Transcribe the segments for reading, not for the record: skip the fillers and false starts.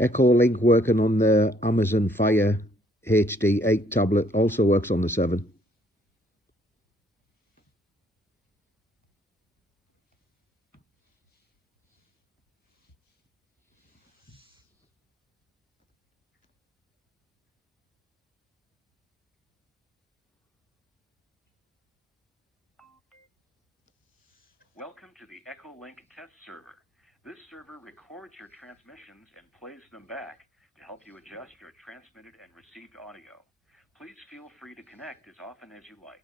Echolink working on the Amazon Fire HD 8 tablet also works on the 7. Welcome to the Echolink test server. This server records your transmissions and plays them back to help you adjust your transmitted and received audio. Please feel free to connect as often as you like.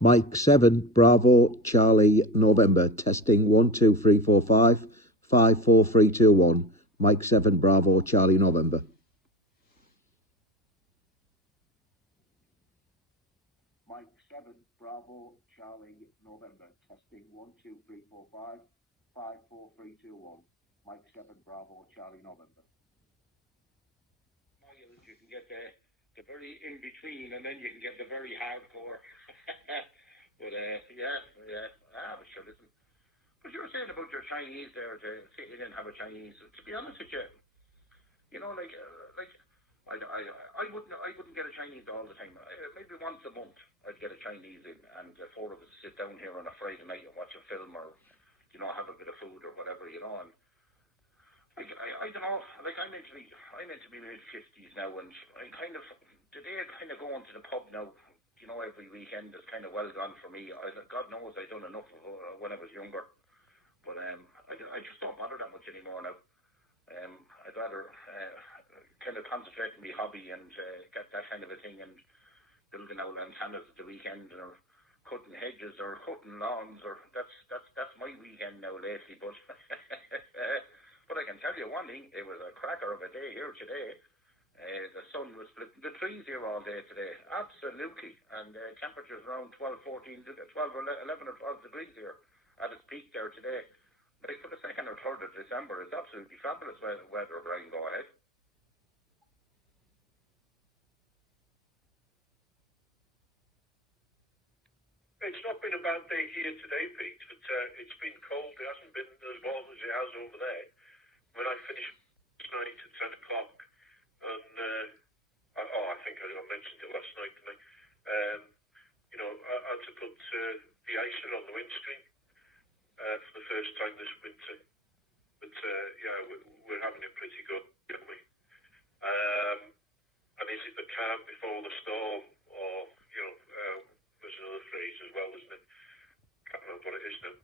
Mike 7, Bravo, Charlie, November, testing 1, 2, 3, 4, 5, 5, 4, 3, 2, 1. Mike 7, Bravo, Charlie, November. Mike 7, Bravo, Charlie, November, testing 1, 2, 3, 4, 5, 5, 4, 3, 2, 1. Mike 7, Bravo, Charlie, November. You can get the very in between, and then you can get the very hardcore. But but sure, listen. But you were saying about your Chinese there, to say you didn't have a Chinese. To be honest with you, you know, I wouldn't get a Chinese all the time. Maybe once a month I'd get a Chinese in, and the four of us sit down here on a Friday night and watch a film, or have a bit of food or whatever, and. I don't know, I'm into my mid-50s now, and the day of going to the pub now, every weekend is kind of well gone for me. God knows I've done enough of when I was younger, but I just don't bother that much anymore now. I'd rather kind of concentrate on my hobby and get that kind of a thing, and building out antennas at the weekend, or cutting hedges, or cutting lawns, or that's my weekend now lately, but... But I can tell you one thing, it was a cracker of a day here today. The sun was splitting the trees here all day today, absolutely. And temperatures around 12 or 11 or 12 degrees here at its peak there today. Like for the 2nd or 3rd of December, it's absolutely fabulous weather, Brian, go ahead. It's not been a bad day here today, Pete, but it's been cold. It hasn't been as warm as it has over there. When I finished last night at 10 o'clock, and I think I mentioned it last night, didn't I? I had to put the icer on the windscreen for the first time this winter. But we're having it pretty good, aren't we? And is it the calm before the storm, or there's another phrase as well, isn't it? Can't remember what it is now.